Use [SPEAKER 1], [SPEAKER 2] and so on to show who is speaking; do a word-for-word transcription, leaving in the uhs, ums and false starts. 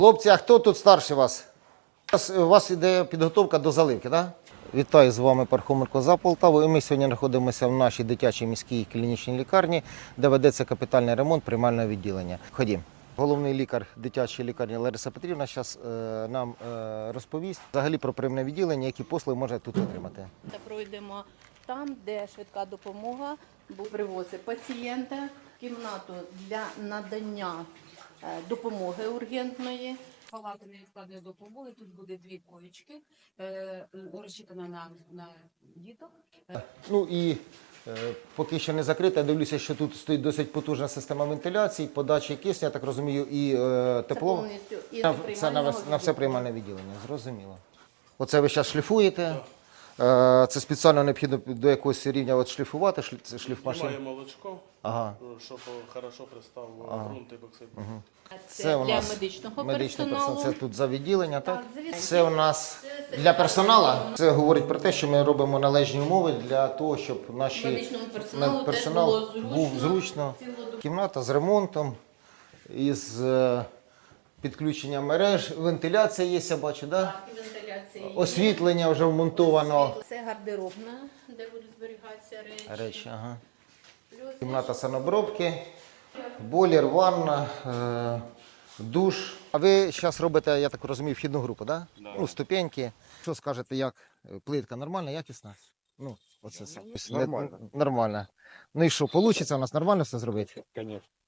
[SPEAKER 1] Хлопці, а хто тут старший вас? У вас, у вас іде підготовка до заливки, так? Да? Вітаю, з вами Пархоменко за Полтаву. І ми сьогодні знаходимося в нашій дитячій міській клінічній лікарні, де ведеться капітальний ремонт приймального відділення. Ходім. Головний лікар дитячої лікарні Лариса Петрівна зараз е, нам е, розповість взагалі про приймне відділення, які послуги можна тут отримати.
[SPEAKER 2] Пройдемо там, де швидка допомога привозить пацієнта в кімнату для надання е, допомоги ургентної.
[SPEAKER 3] Палата невідкладної допомоги, тут буде дві коєчки, е, розчитана на, на діток.
[SPEAKER 1] Ну і е, поки що не закрита, я дивлюся, що тут стоїть досить потужна система вентиляції, подачі кисню, я так розумію, і е, тепло.
[SPEAKER 2] Це повністю і
[SPEAKER 1] На-
[SPEAKER 2] до
[SPEAKER 1] Це на, вес- на все
[SPEAKER 2] відділення.
[SPEAKER 1] приймальне відділення, зрозуміло. Оце ви зараз шліфуєте. Е, Це спеціально необхідно до якогось рівня от шліфувати, шлі- це шліфмашин.
[SPEAKER 4] Знімає молочко,
[SPEAKER 1] Ага.
[SPEAKER 4] щоб хорошо пристав ґрунт і боксит.
[SPEAKER 2] Це,
[SPEAKER 1] Це у
[SPEAKER 2] для
[SPEAKER 1] нас
[SPEAKER 2] медичного
[SPEAKER 1] медичний
[SPEAKER 2] персоналу.
[SPEAKER 1] персонал. Це тут за відділення, так?
[SPEAKER 2] Так, за відділення.
[SPEAKER 1] Це у нас для персоналу. Це говорить про те, що ми робимо належні умови для того, щоб наші
[SPEAKER 2] Медичному персоналу
[SPEAKER 1] на-
[SPEAKER 2] теж
[SPEAKER 1] персонал
[SPEAKER 2] було зручно.
[SPEAKER 1] був зручно.
[SPEAKER 2] Цілодобово.
[SPEAKER 1] Кімната з ремонтом, із е, підключенням мереж, вентиляція є, я бачу, да?
[SPEAKER 2] Так, і вентиляція є.
[SPEAKER 1] Освітлення вже вмонтовано.
[SPEAKER 2] Це гардеробна, де будуть зберігатися речі.
[SPEAKER 1] Речі, ага.
[SPEAKER 2] Плюс
[SPEAKER 1] Кімната санобробки, бойлер, ванна, е, душ. А ви зараз робите, я так розумію, вхідну групу, так? Да? Ну, ступеньки. Що скажете, як плитка нормальна, якісна? Ну, оце все.
[SPEAKER 5] Нормально.
[SPEAKER 1] Не- Нормально. Ну і що, вийде у нас нормально все зробити?
[SPEAKER 5] Конечно.